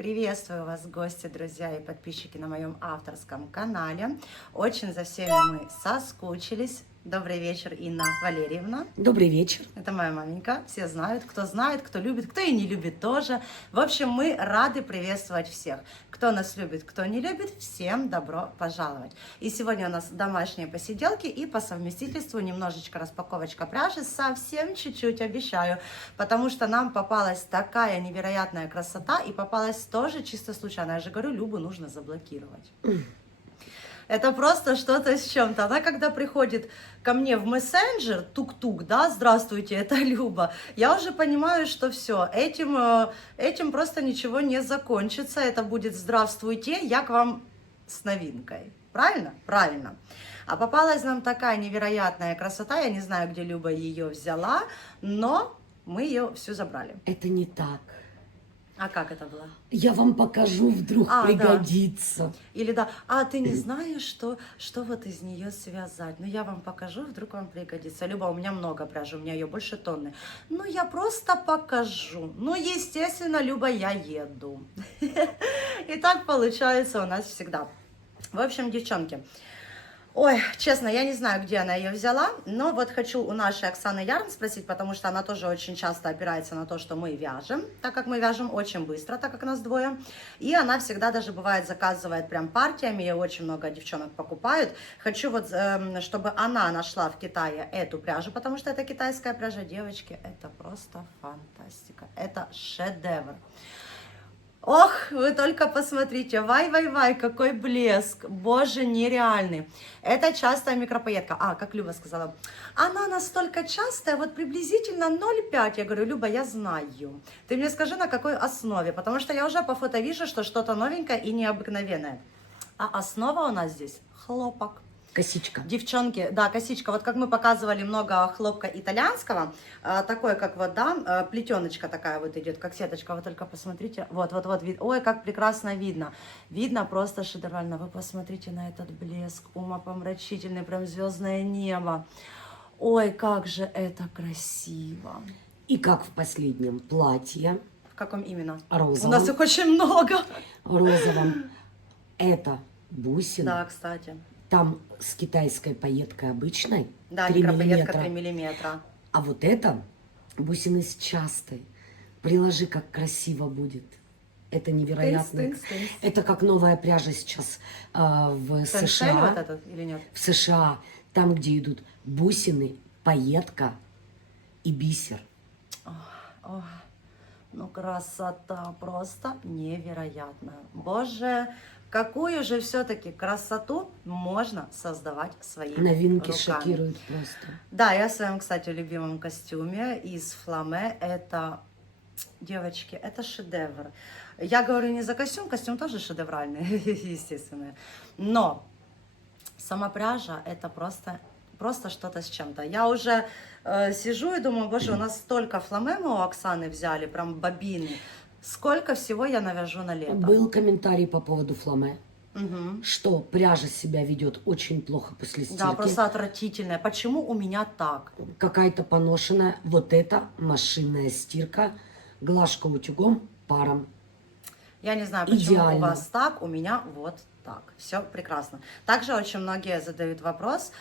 Приветствую вас, гости, друзья и подписчики на моем авторском канале. Очень за всеми мы соскучились. Добрый вечер, Инна Валерьевна. Добрый вечер. Это моя маменька. Все знают, кто любит, кто и не любит тоже. В общем, мы рады приветствовать всех. Кто нас любит, кто не любит, всем добро пожаловать. И сегодня у нас домашние посиделки и по совместительству немножечко распаковочка пряжи. Совсем чуть-чуть, обещаю. Потому что нам попалась такая невероятная красота и попалась тоже чисто случайно. Я же говорю, Любу нужно заблокировать. Это просто что-то с чем-то. Она когда приходит ко мне в мессенджер, тук-тук, да, здравствуйте, это Люба, я уже понимаю, что все, этим просто ничего не закончится. Это будет здравствуйте, я к вам с новинкой. Правильно? Правильно. А попалась нам такая невероятная красота, я не знаю, где Люба ее взяла, но мы ее всю забрали. Это не так. А как это было? Я вам покажу, вдруг пригодится. Да. Или да, ты не знаешь, что вот из нее связать. Ну, я вам покажу, вдруг вам пригодится. Люба, у меня много пряжи, у меня ее больше тонны. Ну, я просто покажу. Ну, естественно, Люба, я еду. И так получается у нас всегда. В общем, девчонки, ой, честно, я не знаю, где она ее взяла, но вот хочу у нашей Оксаны Ярн спросить, потому что она тоже очень часто опирается на то, что мы вяжем, так как мы вяжем очень быстро, так как нас двое, и она всегда даже бывает заказывает прям партиями, и очень много девчонок покупают. Хочу вот, чтобы она нашла в Китае эту пряжу, потому что это китайская пряжа, девочки, это просто фантастика, это шедевр. Ох, вы только посмотрите, вай-вай-вай, какой блеск, боже, нереальный. Это частая микропоедка. Как Люба сказала, она настолько частая, вот приблизительно 0,5. Я говорю, Люба, я знаю. Ты мне скажи, на какой основе, потому что я уже по фото вижу, что что-то новенькое и необыкновенное. А основа у нас здесь хлопок. Косичка. Девчонки, да, косичка. Вот как мы показывали много хлопка итальянского, такой, как вот, да, плетеночка такая вот идет, как сеточка. Вы только посмотрите. Вот, ой, как прекрасно видно. Видно просто шедеврально. Вы посмотрите на этот блеск, умопомрачительный, прям звездное небо. Ой, как же это красиво. И как в последнем платье. В каком именно? Розовом. У нас их очень много. Розовом. Это бусины. Да, кстати. Там с китайской пайеткой обычной. Да, 3 микропоедка миллиметра. 3 миллиметра. А вот это бусины с частой. Приложи, как красиво будет. Это невероятно. Это как новая пряжа сейчас в США. Вот этот, или нет? В США, там, где идут бусины, пайетка и бисер. Ну, красота просто невероятная. Боже, какую же все-таки красоту можно создавать своими Новинки руками. шокируют просто. Да, я в своем, кстати, любимом костюме из фламе. Это, девочки, это шедевр. Я говорю не за костюм, костюм тоже шедевральный, естественно. Но сама пряжа это просто что-то с чем-то. Я уже сижу и думаю, боже, у нас столько фламе мы у Оксаны взяли, прям бобины. Сколько всего я навяжу на лето. Был комментарий по поводу фламе, Угу. что пряжа себя ведет очень плохо после стирки. Да, просто отвратительная. Почему у меня так? Какая-то поношенная. Вот это машинная стирка, глажка утюгом, паром. Я не знаю, почему Идеально. у вас так, у меня вот так. Все прекрасно. Также очень многие задают вопрос,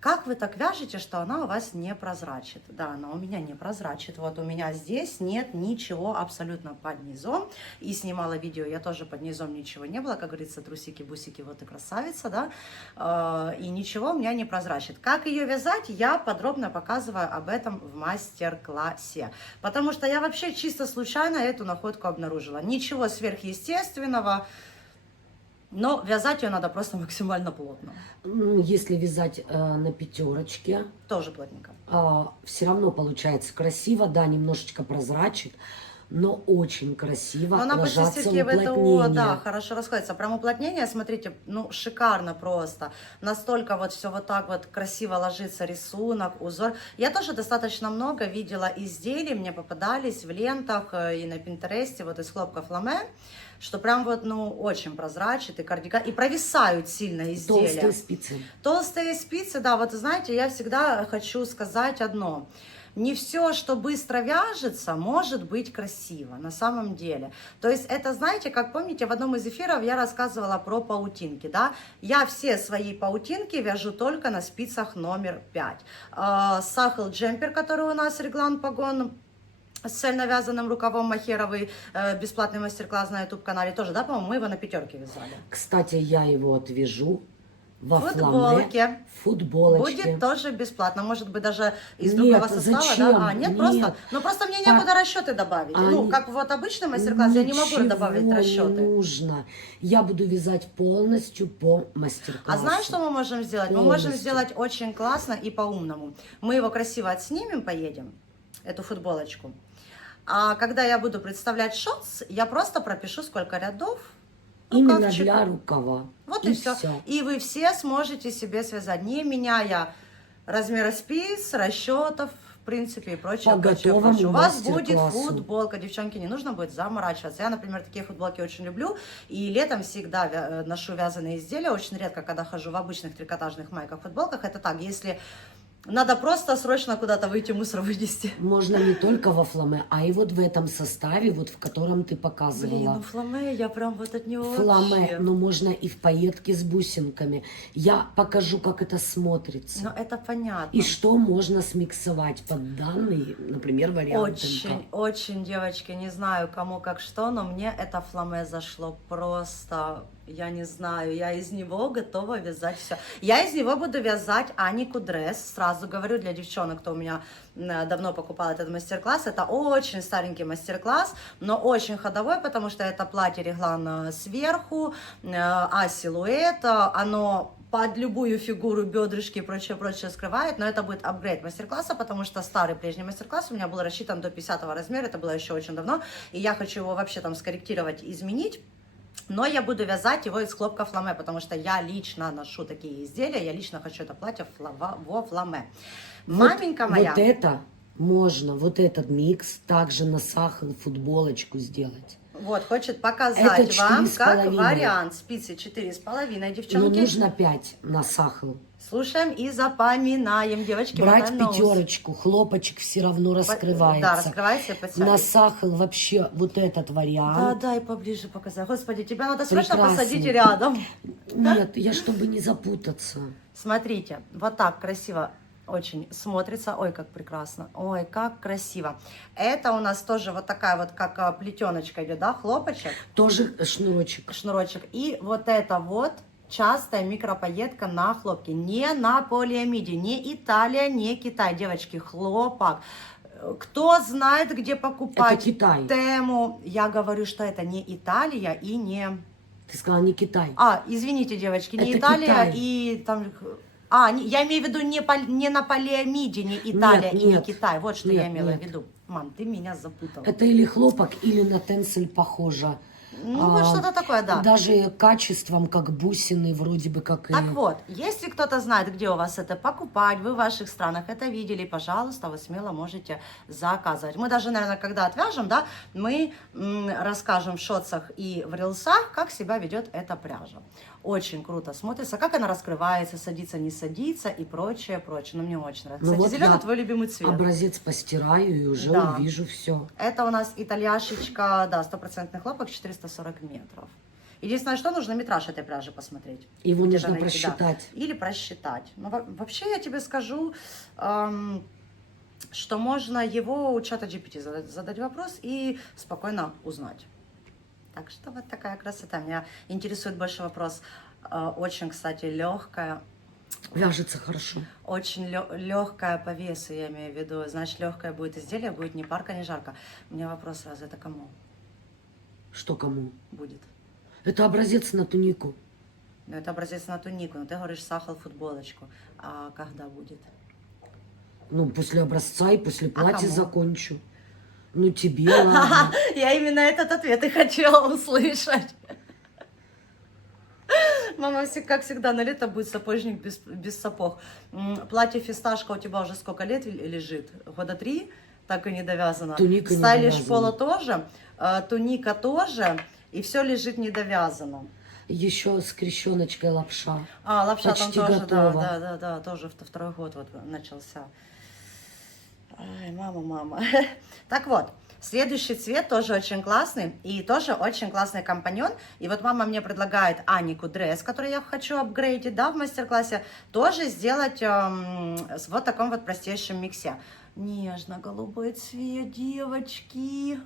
как вы так вяжете, что она у вас не прозрачит? Да, она у меня не прозрачит. Вот у меня здесь нет ничего абсолютно под низом. И снимала видео, я тоже под низом ничего не было. Как говорится, трусики-бусики, вот и красавица, да. И ничего у меня не прозрачит. Как ее вязать, я подробно показываю об этом в мастер-классе. Потому что я вообще чисто случайно эту находку обнаружила. Ничего сверхъестественного. Но вязать ее надо просто максимально плотно. Если вязать на пятерочке, Тоже плотненько. все равно получается красиво, да, немножечко прозрачит, но очень красиво Но она после ложатся стирки уплотнения. да, хорошо расходится. Прям уплотнение, смотрите, ну, шикарно просто. Настолько вот все вот так вот красиво ложится рисунок, узор. Я тоже достаточно много видела изделий, мне попадались в лентах и на Пинтересте, вот из хлопка фламе, что прям вот, ну, очень прозрачит и кардиган, и провисают сильно изделия. Толстые спицы. Толстые спицы, да, вот знаете, я всегда хочу сказать одно. не все, что быстро вяжется, может быть красиво на самом деле. То есть это, знаете, как помните, в одном из эфиров я рассказывала про паутинки, да? Я все свои паутинки вяжу только на спицах номер 5. Сахал джемпер, который у нас реглан погон, с цельновязанным рукавом махеровый, бесплатный мастер-класс на YouTube-канале тоже, да, по-моему, мы его на 5 вязали. Кстати, я его отвяжу во Футболке. футболочке. Будет тоже бесплатно, может быть, даже из Нет, другого состава, зачем? да? Нет, Нет. просто, ну просто мне некуда расчеты добавить. Ну, как вот обычный мастер-класс, я не могу добавить Ничего расчеты. не нужно. Я буду вязать полностью по мастер-классу. А знаешь, что мы можем сделать? Мы можем сделать очень классно и по-умному. Мы его красиво отснимем, поедем, эту футболочку. А когда я буду представлять шотс, я просто пропишу, сколько рядов. Именно для рукава. Вот и все. И вы все сможете себе связать, не меняя размера спиц, расчетов, в принципе, и прочее. У вас будет футболка, девчонки, не нужно будет заморачиваться. Я, например, такие футболки очень люблю, и летом всегда ношу вязаные изделия, очень редко, когда хожу в обычных трикотажных майках, футболках. Это так, если надо просто срочно куда-то выйти, мусор вынести. Можно не только во фламе, а и вот в этом составе, вот в котором ты показывала. Блин, ну фламе я прям вот от него фламе, вообще. но можно и в пайетке с бусинками. Я покажу, как это смотрится. Ну это понятно. И что можно смиксовать под данный, например, вариант. Очень, девочки, не знаю кому как что, но мне это фламе зашло просто... Я не знаю, я из него готова вязать все. Я из него буду вязать Анику дресс. Сразу говорю для девчонок, кто у меня давно покупал этот мастер-класс. Это очень старенький мастер-класс, но очень ходовой, потому что это платье реглан сверху, а силуэт, оно под любую фигуру, бедрышки и прочее скрывает, но это будет апгрейд мастер-класса, потому что старый прежний мастер-класс у меня был рассчитан до 50 размера, это было еще очень давно, и я хочу его вообще там скорректировать, изменить. Но я буду вязать его из хлопка фламе, потому что я лично ношу такие изделия, я лично хочу это платье во фламе. Маменька моя... Вот это можно, вот этот микс также на сахар футболочку сделать. Вот, хочет показать вам как 4,5. вариант. Спицы 4,5, девчонки. Но нужно 5 на сахар. Слушаем и запоминаем, девочки. Брать пятерочку, хлопочек все равно раскрывается. Да, раскрывается и подтягивается. На сахар вообще вот этот вариант. Да, и поближе показать. Господи, тебя надо срочно посадить рядом. Нет, я чтобы не запутаться. Смотрите, вот так красиво очень смотрится. Ой, как прекрасно. Ой, как красиво. Это у нас тоже вот такая вот, как плетеночка идет, да, хлопочек. Тоже шнурочек. Шнурочек. И вот это вот частая микропоетка на хлопке. Не на полиамиде, не Италия, не Китай. Девочки, хлопок. Кто знает, где покупать? Это Китай. Тему. Я говорю, что это не Италия и не... Ты сказала не Китай. Извините, девочки, не это Италия Китай. И там... я имею в виду не на полиамиде, не Италия и не Китай. Вот что я имела в виду. Мам, ты меня запутала. Это или хлопок, или на тенсель похоже. Ну, вот что-то такое, да. Даже качеством, как бусины, вроде бы как Так вот, если кто-то знает, где у вас это покупать, вы в ваших странах это видели, пожалуйста, вы смело можете заказывать. Мы даже, наверное, когда отвяжем, да, мы расскажем в шотсах и в рилсах, как себя ведет эта пряжа. Очень круто смотрится, как она раскрывается, садится, не садится и прочее. Но мне очень нравится. Кстати, вот зеленый твой любимый цвет. Образец постираю и уже увижу все. Это у нас итальяшечка, да, 100% хлопок, 440 метров. Единственное, что нужно метраж этой пряжи посмотреть. Его нужно просчитать. Да. Или просчитать. Но вообще я тебе скажу, что можно его у чата GPT задать вопрос и спокойно узнать. Так что вот такая красота. Меня интересует больше вопрос. Очень, кстати, легкая. Вяжется хорошо. Очень легкая по весу, я имею в виду. Значит, легкое будет изделие, будет ни парко, ни жарко. У меня вопрос сразу, это кому? Что кому? Будет. Это образец на тунику. Ну, это образец на тунику. Но ты говоришь, сахал футболочку. А когда будет? Ну, после образца и после платья закончу. Ну, тебе ладно. Я именно этот ответ и хотела услышать. Мама, как всегда, на лето будет сапожник без сапог. Платье фисташка у тебя уже сколько лет лежит? Года 3? Так и не довязано. Туника Стайлиш пола тоже, туника тоже, и все лежит недовязано. Еще с крещеночкой лапша. Лапша почти там тоже, готова. да, тоже второй год вот начался. Ай, мама. Так вот, следующий цвет тоже очень классный и тоже очень классный компаньон. И вот мама мне предлагает Анику дресс, который я хочу апгрейдить, да, в мастер-классе, тоже сделать с вот таком вот простейшем миксе. Нежно-голубой цвет, девочки.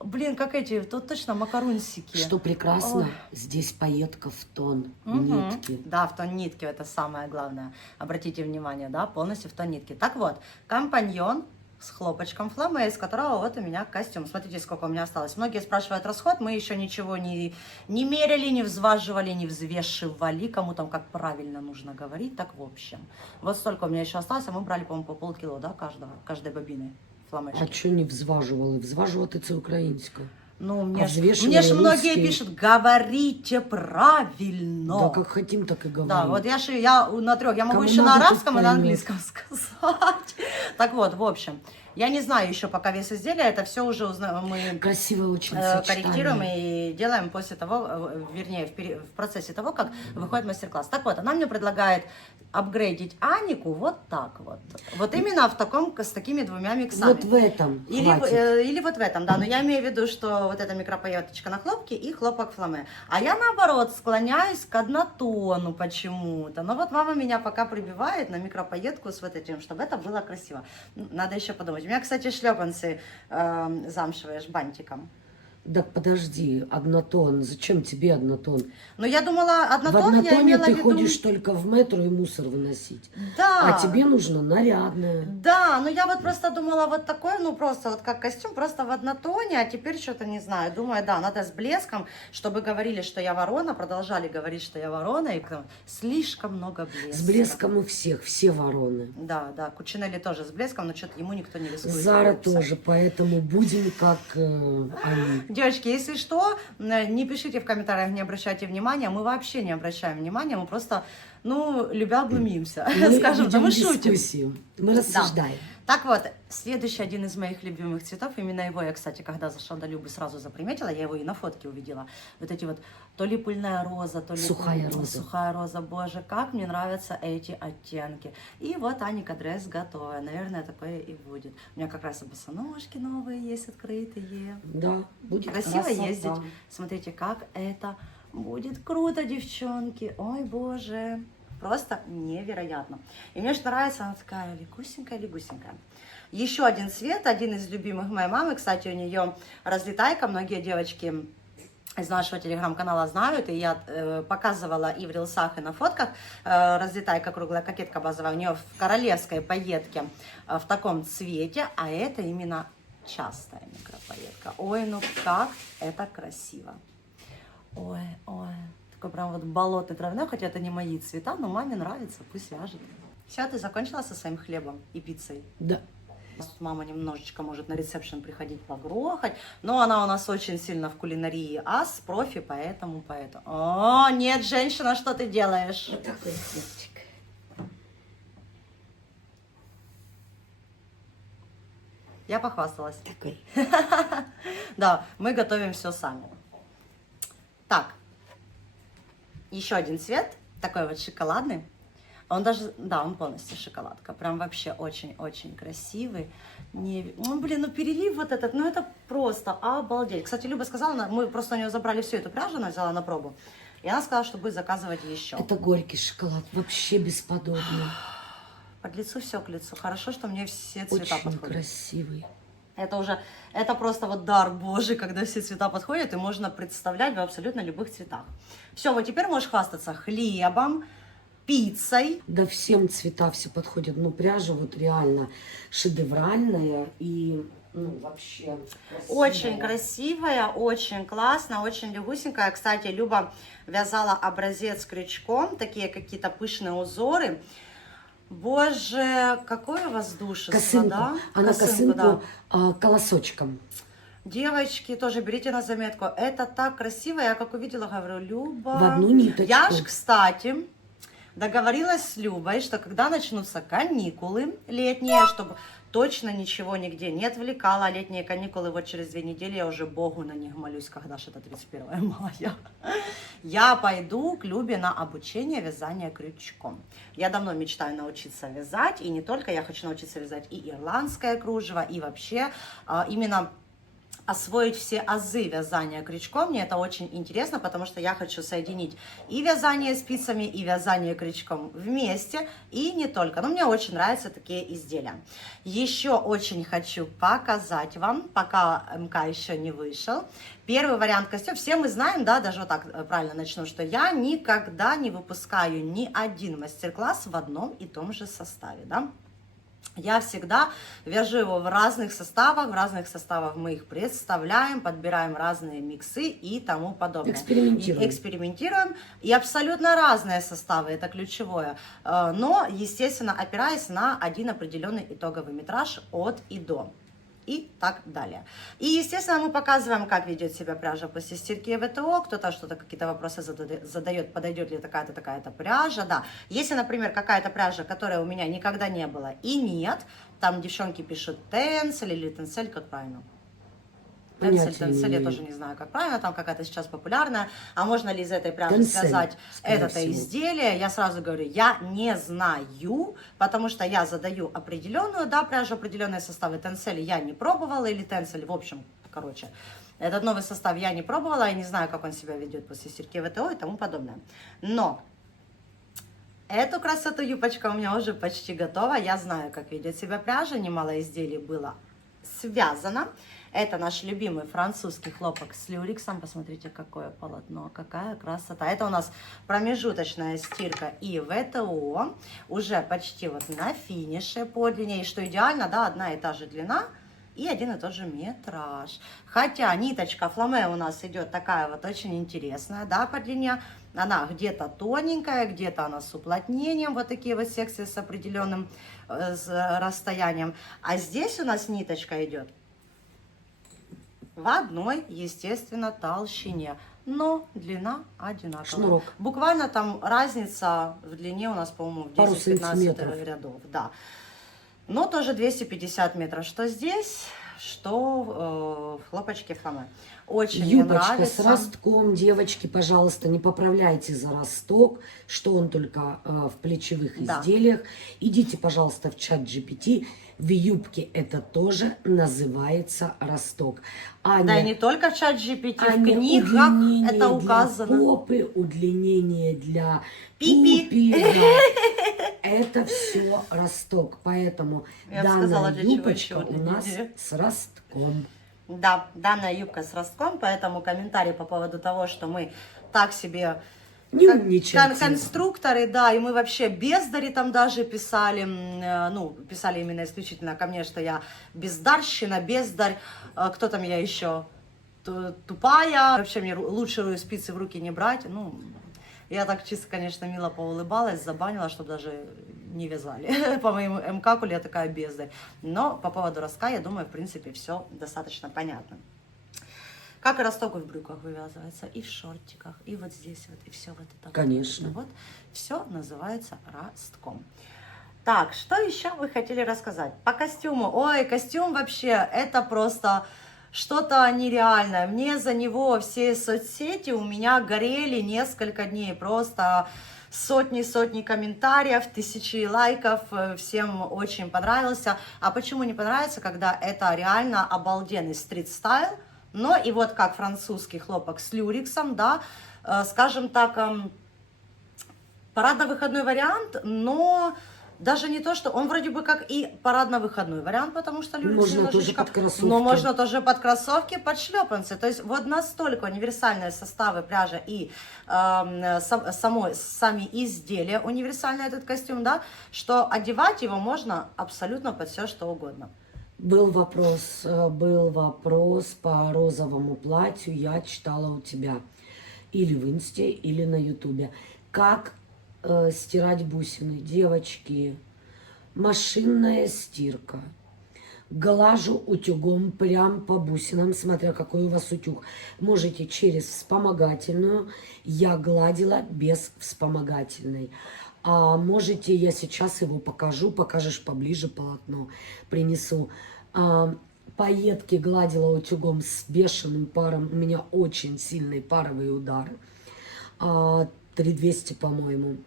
Блин, как эти, тут точно макарунсики. Что прекрасно, Ой. здесь пайетка в тон Мгм. нитки. Да, в тон нитки, это самое главное. Обратите внимание, да, полностью в тон нитки. Так вот, компаньон с хлопочком фламе, из которого вот у меня костюм. Смотрите, сколько у меня осталось. Многие спрашивают расход, мы еще ничего не мерили, не взваживали, не взвешивали, кому там как правильно нужно говорить, так в общем. Вот столько у меня еще осталось, а мы брали, по-моему, по полкило, да, каждой бобины фламешки. А що не взважували? Взважувати це українська. Ну, А мне взвешивали ж многие русские. пишут, говорите правильно. Да, как хотим, так и говорим. Да, вот я на трех, я могу Кому еще на надо, арабском тот и на поймет. английском сказать. Так вот, в общем, я не знаю еще пока вес изделия, это все уже мы Красивое очень корректируем сочетание. и делаем после того, вернее, в процессе того, как выходит мастер-класс. Так вот, она мне предлагает апгрейдить Анику вот так вот. Вот именно с такими двумя миксами. Вот в этом хватит. Или вот в этом, да, но я имею в виду, что вот эта микропоеточка на хлопке и хлопок фламе. А я наоборот склоняюсь к однотону почему-то. Но вот мама меня пока прибивает на микропоетку с вот этим, чтобы это было красиво. Надо еще подумать. У меня, кстати, шлепанцы замшевые с бантиком. Так подожди, однотон. Зачем тебе однотон? Но я думала, В однотон я однотоне имела в ты виду... ходишь только в метро и мусор выносить. Да. А тебе нужно нарядное. Да, но я вот просто думала вот такой, ну просто вот как костюм, просто в однотоне, а теперь что-то не знаю. Думаю, да, надо с блеском, чтобы говорили, что я ворона, продолжали говорить, что я ворона, и слишком много блеска. С блеском у всех, все вороны. Да, Кучинелли тоже с блеском, но что-то ему никто не рискует. Зара написать. тоже, поэтому будем как они. Девочки, если что, не пишите в комментариях, не обращайте внимания, мы вообще не обращаем внимания, мы просто, любя глумимся, скажем, да, мы шутим. Дискуссию. Мы рассуждаем. Так вот, следующий один из моих любимых цветов, именно его я, кстати, когда зашла до Любы, сразу заприметила, я его и на фотке увидела. Вот эти вот, то ли пыльная роза, то ли Сухая роза. Сухая роза, боже, как мне нравятся эти оттенки. И вот Аника дресс готовая, наверное, такое и будет. У меня как раз и босоножки новые есть, открытые. Да, будет Красиво красота. ездить. Смотрите, как это будет круто, девчонки. Ой, боже. Просто невероятно. И мне что нравится, она такая лягусенькая. Еще один цвет, один из любимых моей мамы. Кстати, у нее разлетайка. Многие девочки из нашего телеграм-канала знают. И я показывала и в рилсах, и на фотках. Разлетайка круглая кокетка базовая. У нее в королевской пайетке в таком цвете. А это именно частая микропоетка. Ой, ну как это красиво. Ой. Такой прям вот болотный травяной, хотя это не мои цвета, но маме нравится, пусть вяжет. Все, ты закончила со своим хлебом и пиццей? Да. Мама немножечко может на ресепшн приходить погрохать, но она у нас очень сильно в кулинарии ас, профи, поэтому. О, нет, женщина, что ты делаешь? Вот такой хлебчик. Я похвасталась. Такой. Да, мы готовим все сами. Так, еще один цвет, такой вот шоколадный. Он даже, да, он полностью шоколадка. Прям вообще очень-очень красивый. Перелив вот этот, это просто обалдеть. Кстати, Люба сказала, мы просто у нее забрали всю эту пряжу, она взяла на пробу. И она сказала, что будет заказывать еще. Это горький шоколад, вообще бесподобный. Под лицу все к лицу. Хорошо, что мне все цвета Очень подходят. красивый. Это просто вот дар Божий, когда все цвета подходят, и можно представлять в абсолютно любых цветах. Все, вот теперь можешь хвастаться хлебом, пиццей. Да, всем цвета все подходят. Пряжа вот реально шедевральная и, вообще красивая. Очень красивая, очень классно, очень легусенькая. Кстати, Люба вязала образец крючком, такие какие-то пышные узоры. Боже, какое воздушество, Косынку. да? Она косынку да. колосочком. Девочки, тоже берите на заметку. Это так красиво. Я как увидела, говорю, Люба. В одну ниточку. Я ж, кстати, договорилась с Любой, что когда начнутся каникулы летние, чтобы точно ничего нигде не отвлекала. Летние каникулы, вот через 2 недели я уже Богу на них молюсь, когда же это 31 мая. Я пойду к Любе на обучение вязания крючком. Я давно мечтаю научиться вязать, и не только, я хочу научиться вязать и ирландское кружево, и вообще именно освоить все азы вязания крючком. Мне это очень интересно, потому что я хочу соединить и вязание спицами, и вязание крючком вместе, и не только. Но мне очень нравятся такие изделия. Еще очень хочу показать вам, пока МК еще не вышел, первый вариант костюма. Все мы знаем, да, даже вот так правильно начну, что я никогда не выпускаю ни один мастер-класс в одном и том же составе, да. Я всегда вяжу его в разных составах мы их представляем, подбираем разные миксы и тому подобное. Экспериментируем. И абсолютно разные составы, это ключевое. Но, естественно, опираясь на один определенный итоговый метраж от и до. И так далее. И, естественно, мы показываем, как ведет себя пряжа после стирки ВТО. Кто-то что-то, какие-то вопросы задает, подойдет ли такая-то, такая-то пряжа. Да. Если, например, какая-то пряжа, которая у меня никогда не было и нет, там девчонки пишут тенсель или тенсель, как правильно? Тенсель, я тоже не знаю, как правильно, там какая-то сейчас популярная. А можно ли из этой пряжи связать это изделие? Я сразу говорю, я не знаю, потому что я задаю определенную, да, пряжу, определенные составы. Тенсель я не пробовала, или тенсель, в общем, короче, этот новый состав я не пробовала, я не знаю, как он себя ведет после стирки ВТО и тому подобное. Но эту красоту юбочка у меня уже почти готова. Я знаю, как ведет себя пряжа, немало изделий было связано. Это наш любимый французский хлопок с люрексом. Посмотрите, какое полотно, какая красота. Это у нас промежуточная стирка и ВТО. Уже почти вот на финише по длине. И что идеально, да, одна и та же длина и один и тот же метраж. Хотя ниточка фламе у нас идет такая вот очень интересная, да, по длине. Она где-то тоненькая, где-то она с уплотнением. Вот такие вот секции с определенным расстоянием. А здесь у нас ниточка идет в одной, естественно, толщине, но длина одинаковая. Шнурок. Буквально там разница в длине у нас, по-моему, в 10-15 рядов. Да. Но тоже 250 метров. Что здесь, что в хлопочке фламе. Очень юбочка мне нравится. С ростком, девочки, пожалуйста, не поправляйте за росток, что он только в плечевых изделиях. Идите, пожалуйста, в чат GPT. В юбке это тоже называется росток. Да, и не только в чат GPT, в книгах это указано. Для попы, удлинение для пипи. Да. Это все росток. Поэтому данная юбочка у нас с ростком. Да, данная юбка с ростком, поэтому комментарий по поводу того, что мы так себе конструкторы, да, и мы вообще бездари там даже писали, ну, писали именно исключительно ко мне, что я бездарщина, бездарь, кто там я еще, тупая, вообще мне лучше спицы в руки не брать, ну, я так чисто, конечно, мило поулыбалась, забанила, чтобы даже не вязали. По моему МК-ку я такая бездарь. Но по поводу ростка, я думаю, в принципе, все достаточно понятно. Как и росток в брюках вывязывается, и в шортиках, и вот здесь вот, и все вот это. Конечно. Вот, все называется ростком. Так, что еще вы хотели рассказать? По костюму. Ой, костюм вообще, это просто что-то нереальное. Мне за него все соцсети у меня горели несколько дней. Просто сотни комментариев, тысячи лайков. Всем очень понравился. А почему не понравится, когда это реально обалденный стрит-стайл? Но и вот как французский хлопок с люрексом, да, скажем так, парадно-выходной вариант, но даже не то, что он вроде бы как и парадно-выходной вариант, потому что люрекс немножечко, но можно тоже под кроссовки, под шлепанцы. То есть вот настолько универсальные составы пряжи и сами изделия, универсальный этот костюм, да, что одевать его можно абсолютно под все, что угодно. Был вопрос по розовому платью, я читала у тебя или в инсте, или на ютубе. Как стирать бусины? Девочки, машинная стирка. Глажу утюгом прям по бусинам, смотря какой у вас утюг. Можете через вспомогательную, я гладила без вспомогательной. Можете, я сейчас его покажу, покажешь поближе полотно, принесу. Пайетки гладила утюгом с бешеным паром. У меня очень сильные паровые удары. 3200, по-моему.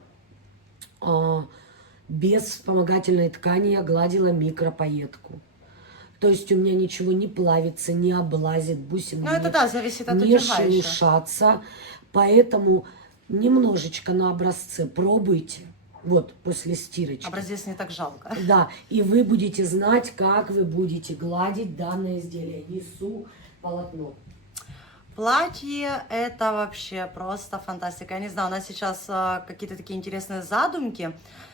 Без вспомогательной ткани я гладила микропаетку. То есть у меня ничего не плавится, не облазит, бусины Ну, это да, зависит от не утюга еще. шелушатся. Поэтому немножечко на образце пробуйте. Вот, после стирочки. Образец не так жалко. Да, и вы будете знать, как вы будете гладить данное изделие. Несу полотно. Платье это вообще просто фантастика. Я не знаю, у нас сейчас какие-то такие интересные задумки,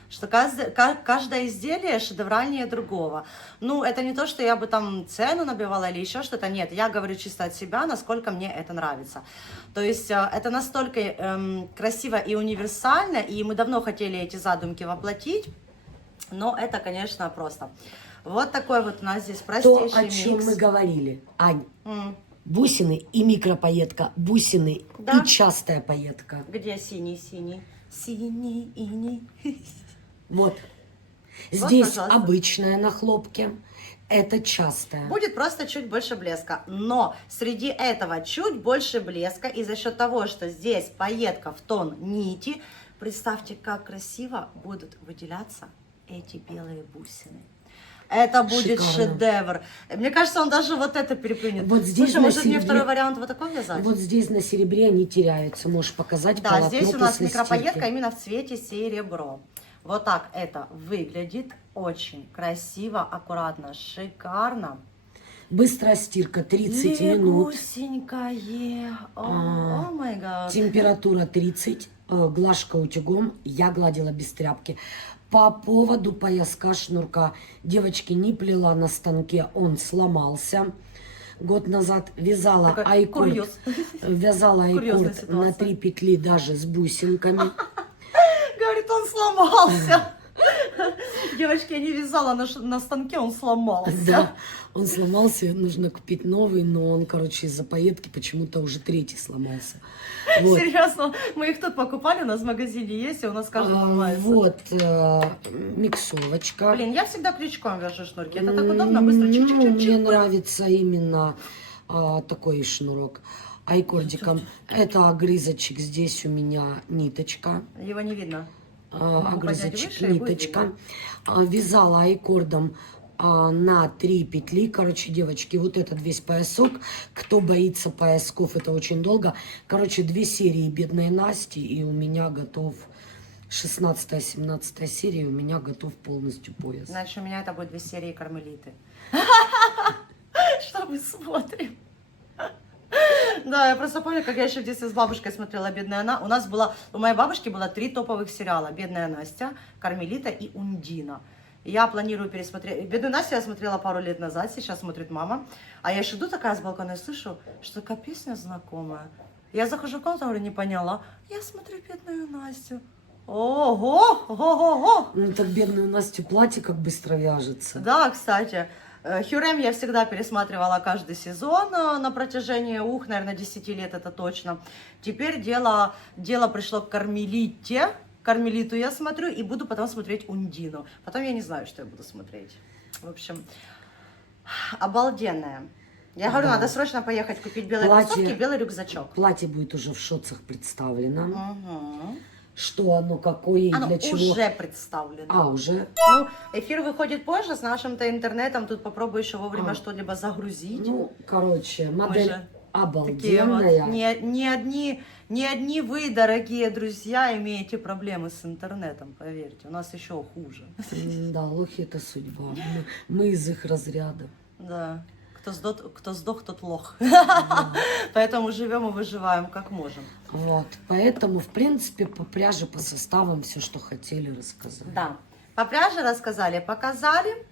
что каждое изделие шедевральнее другого. Ну, это не то, что я бы там цену набивала или еще что-то. Нет, я говорю чисто от себя, насколько мне это нравится. То есть это настолько красиво и универсально, и мы давно хотели эти задумки воплотить, но это, конечно, просто. Вот такой вот у нас здесь То, простейший о чем микс. мы говорили, Ань. Бусины и микропаетка, бусины Да. и частая пайетка. Где синий? Синий. Вот. Вот, Здесь пожалуйста. обычная на хлопке, это частая. Будет просто чуть больше блеска. Но среди этого чуть больше блеска, и за счет того, что здесь пайетка в тон нити, представьте, как красиво будут выделяться эти белые бусины. Это будет Шикарно. шедевр. Мне кажется, он даже вот это переплюнет. Вот здесь Слушай, на может мне серебре- второй вариант вот такой вязать? Вот здесь на серебре они теряются. Можешь показать Да, полотно здесь у нас после микропаетка стирки. именно в цвете серебро. Вот так это выглядит очень красиво, аккуратно, шикарно. Быстрая стирка 30 минут. Легусенькое. О май гад. Температура 30. Глажка утюгом. Я гладила без тряпки. По поводу пояска шнурка. Девочки, не плела на станке, он сломался. Год назад вязала Такой айкорд. курьез. Вязала Курьезная айкорд на ситуация. 3 петли даже с бусинками. Говорит, он сломался. Девочки, я не вязала на станке, он сломался. Да, он сломался, нужно купить новый, но он, короче, из-за пайетки почему-то уже третий сломался. Вот. Серьезно, мы их тут покупали, у нас в магазине есть, и у нас каждый ломается. Вот миксовочка. Блин, я всегда крючком вяжу шнурки. Это так удобно, быстро Ну, мне чик-чик-чик-чик. нравится именно такой шнурок айкордиком. Это огрызочек, здесь у меня ниточка. Его не видно. Могу поднять Огрызочек, выше, и будет ниточка. Вязала айкордом на 3 петли. Короче, девочки, вот этот весь поясок. Кто боится поясков, это очень долго. Короче, 2 серии «Бедной Насти», и у меня готов 16-17 серия, у меня готов полностью пояс. Значит, у меня это будет 2 серии кармелиты. Что мы смотрим? Да, я просто помню, как я еще в детстве с бабушкой смотрела «Бедная Настя». У моей бабушки было 3 топовых сериала: «Бедная Настя», «Кармелита» и «Ундина». И я планирую пересмотреть. «Бедную Настю» я смотрела пару лет назад, сейчас смотрит мама. А я еще иду такая с балкона и слышу, что такая песня знакомая. Я захожу в комнату, говорю, не поняла. Я смотрю «Бедную Настю». Ого, ого-го-го. Ну, так бедную Настю платье как быстро вяжется. Да, кстати, «Хюррем» я всегда пересматривала каждый сезон на протяжении, наверное, 10 лет, это точно. Теперь дело пришло к «Кармелите». «Кармелиту» я смотрю и буду потом смотреть «Ундину». Потом я не знаю, что я буду смотреть. В общем, обалденная. Я говорю, Да. надо срочно поехать купить белые Платье. кроссовки и белый рюкзачок. Платье будет уже в шотсах представлено. Угу. Что оно, какое и Оно для чего. уже представлено. Уже? Ну, эфир выходит позже, с нашим-то интернетом. Тут попробую еще вовремя что-либо загрузить. Ну, короче, Мы модель же такие вот. обалденная. Не одни вы, дорогие друзья, имеете проблемы с интернетом, поверьте. У нас еще хуже. Да, лохи это судьба. Мы из их разряда. Да. Кто сдох, тот лох. Поэтому живем и выживаем как можем. Вот. Поэтому, в принципе, по пряже, по составам все, что хотели, рассказали. Да. По пряже рассказали, показали.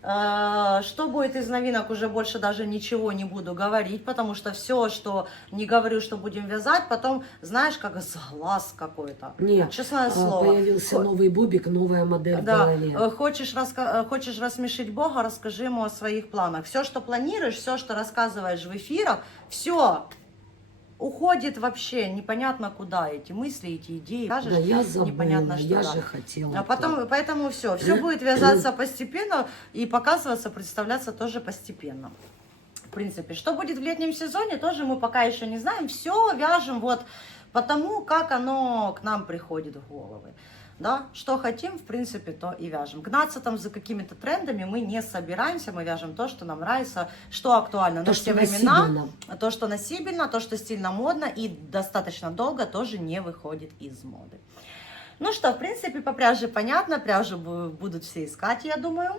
Что будет из новинок, уже больше даже ничего не буду говорить, потому что все, что не говорю, что будем вязать, потом, знаешь, как сглаз какой-то. Нет, Честное слово. появился новый бобик, новая модель в Да, голове. хочешь рассмешить Бога, расскажи ему о своих планах. Все, что планируешь, все, что рассказываешь в эфирах, все уходит вообще непонятно куда эти мысли, эти идеи. Скажешь, Да, я забыла, непонятно что. я Да. же хотела. А потом, поэтому все будет вязаться постепенно и показываться, представляться тоже постепенно. В принципе, что будет в летнем сезоне, тоже мы пока еще не знаем. Все вяжем вот потому, как оно к нам приходит в головы. Да, что хотим, в принципе, то и вяжем. Гнаться там за какими-то трендами мы не собираемся, мы вяжем то, что нам нравится, что актуально То, на что все времена, носибельно. то, что носибельно, то, что стильно модно и достаточно долго тоже не выходит из моды. Ну что, в принципе, по пряже понятно, пряжу будут все искать, я думаю.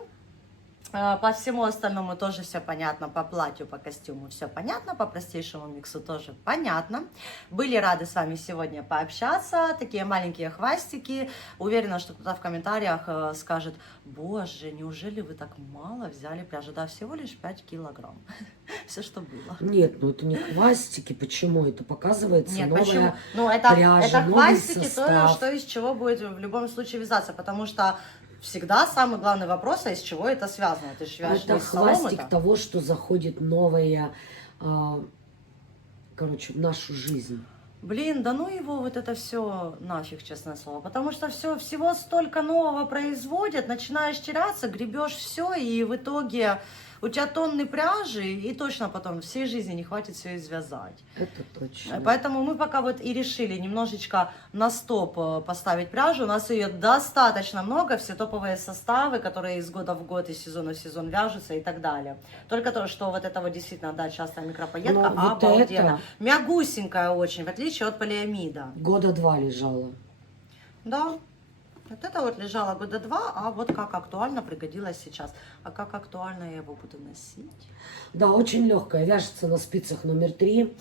По всему остальному тоже все понятно, по платью, по костюму все понятно, по простейшему миксу тоже понятно. Были рады с вами сегодня пообщаться, такие маленькие хвастики. Уверена, что кто-то в комментариях скажет: боже, неужели вы так мало взяли пряжи? Да, всего лишь 5 килограмм, все, что было. Нет, ну это не хвастики, почему? Это показывается Нет, новая почему? Ну, это пряжа, новый хвастики, то, состав. что из чего будет в любом случае вязаться, потому что всегда самый главный вопрос, а из чего это связано? Ты же вяжешь не Это из хвастик соломы-то. того, что заходит новое, короче, в нашу жизнь. Блин, да ну его вот это все нафиг, честное слово. Потому что всего столько нового производят, начинаешь теряться, гребешь все, и в итоге у тебя тонны пряжи, и точно потом всей жизни не хватит все извязать. Это точно. Поэтому мы пока вот и решили немножечко на стоп поставить пряжу. У нас ее достаточно много, все топовые составы, которые из года в год, из сезона в сезон вяжутся и так далее. Только то, что вот это вот действительно, да, частая микропоетка, Но вот обалденно. это- Мягусенькая очень, в отличие от полиамида. Года 2 лежала. Да, вот это вот лежало года 2, а вот как актуально пригодилось сейчас. А как актуально я его буду носить? Да, очень легкая, вяжется на спицах номер 3,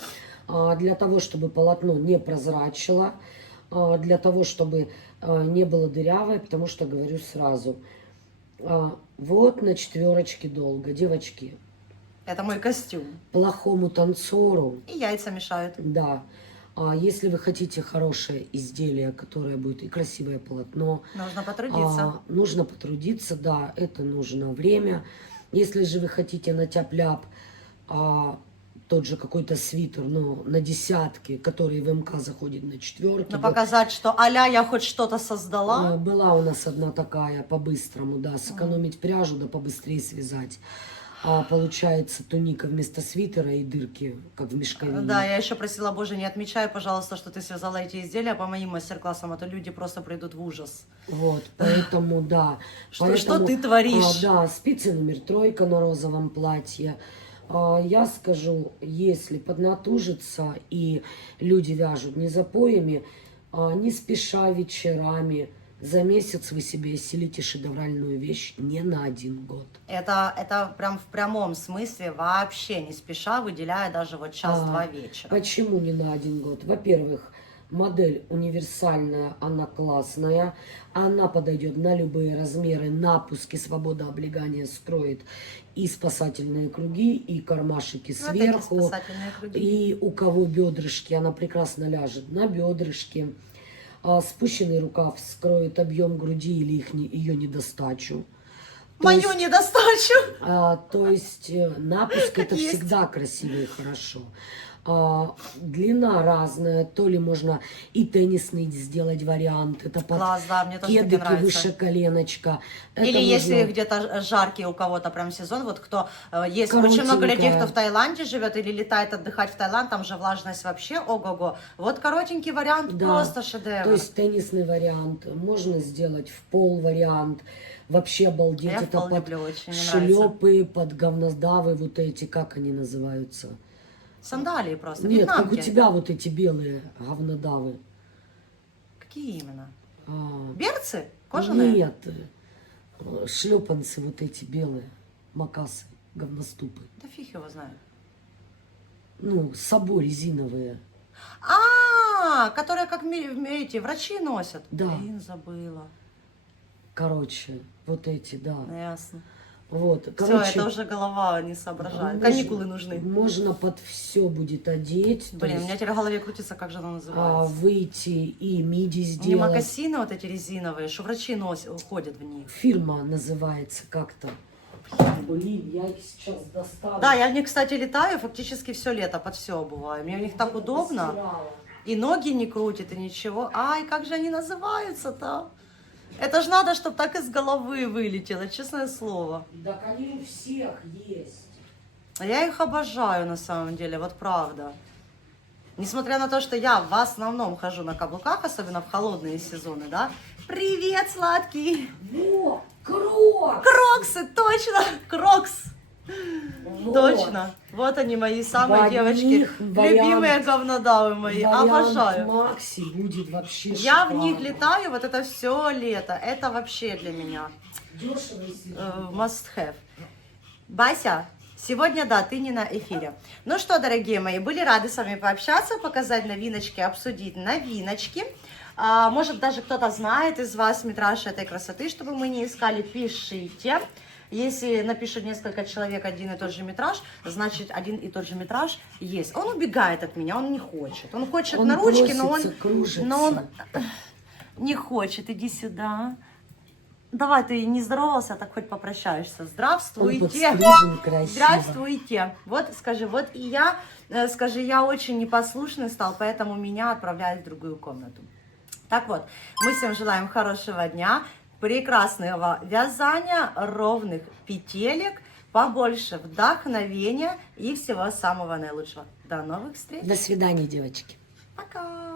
для того, чтобы полотно не прозрачило, для того, чтобы не было дырявое, потому что, говорю сразу, вот на 4 долго, девочки, Это мой костюм. плохому танцору, И яйца мешают. да, если вы хотите хорошее изделие, которое будет и красивое полотно, Нужно потрудиться. нужно потрудиться, да, это нужно время. Если же вы хотите на тяп-ляп тот же какой-то свитер, но на десятки, который в МК заходит на 4. Но показать, что а-ля я хоть что-то создала. Была у нас одна такая по-быстрому, да, сэкономить пряжу, да побыстрее связать. Получается туника вместо свитера и дырки, как в мешковине. Да, я еще просила, боже, не отмечай, пожалуйста, что ты связала эти изделия по моим мастер-классам, а то люди просто придут в ужас. Вот, поэтому, да. Что ты творишь? Да, спицы номер 3 на розовом платье. Я скажу, если поднатужиться и люди вяжут не запоями, не спеша вечерами, за месяц вы себе осилите шедевральную вещь не на 1 год. Это прям в прямом смысле, вообще не спеша, выделяя даже вот час-два вечера. Почему не на 1 год? Во-первых, модель универсальная, она классная, она подойдет на любые размеры, напуски, свобода облегания скроет и спасательные круги, и кармашики Вот эти сверху, спасательные круги. и у кого бедрышки, она прекрасно ляжет на бедрышки. Спущенный рукав скроет объем груди или ее недостачу. Мою недостачу. То есть напуск это есть. всегда красиво и хорошо. Длина разная, то ли можно и теннисный сделать вариант, это под Класс, да, мне тоже таки кедыки нравится. выше коленочка. Или Это если можно- где-то жаркий у кого-то прям сезон, вот кто есть очень много людей, Коротенькая. кто в Таиланде живет или летает отдыхать в Таиланд, там же влажность вообще ого-го. Вот коротенький вариант Да. просто шедевр. То есть теннисный вариант, можно сделать в пол вариант. Вообще обалдеть, Я в это пол под люблю очень, мне нравится. шлепы, под говнодавы вот эти, как они называются? Сандалии просто, Нет, как у вьетнамки. тебя вот эти белые говнодавы. Какие именно? А, Берцы? Кожаные? Нет, шлепанцы вот эти белые, макасы, говноступы. Да фиг его знает. Ну, с собой резиновые. Которые как эти врачи носят. Да. Блин, забыла. Короче, вот эти, да. Ясно. Вот, Все, короче, это уже голова не соображает. можно- Каникулы нужны. Можно под все будет одеть. то Блин, у есть, меня теперь в голове крутится, как же она называется. выйти и миди Не сделать. мокасины вот эти резиновые, что врачи носят, ходят в них. Фирма называется как-то. Блин, я их сейчас достану. Да, я в них, кстати, летаю фактически все лето, под все обуваю. Мне в них так удобно. Постирала. И ноги не крутит, и ничего. Ай, как же они называются-то? Это же надо, чтобы так из головы вылетело, честное слово. Так они у всех есть. А я их обожаю на самом деле, вот правда. Несмотря на то, что я в основном хожу на каблуках, особенно в холодные сезоны, да? Привет, сладкий! Во, крок! Кроксы, точно! Крокс! Вот. Точно! Вот они мои самые В девочки, одних любимые вариант- говнодавы мои, Вариант обожаю. Макси будет вообще Я в шикарно. них летаю, вот это все лето, это вообще для меня Дешево и свежо. must have. Бася, сегодня, да, ты не на эфире. Ну что, дорогие мои, были рады с вами пообщаться, показать новиночки, обсудить новиночки. Может, даже кто-то знает из вас метраж этой красоты, чтобы мы не искали, пишите. Если напишут несколько человек один и тот же метраж, значит, один и тот же метраж есть. Он убегает от меня, он не хочет. Он хочет Он на ручке, но просится, кружится. он не хочет. Иди сюда. Давай, ты не здоровался, так хоть попрощаешься. Он Здравствуйте. подстрижен красиво. Здравствуйте. Вот скажи, вот и я, скажи, я очень непослушный стал, поэтому меня отправляют в другую комнату. Так вот, мы всем желаем хорошего дня, прекрасного вязания, ровных петелек, побольше вдохновения и всего самого наилучшего. До новых встреч. До свидания, девочки. Пока.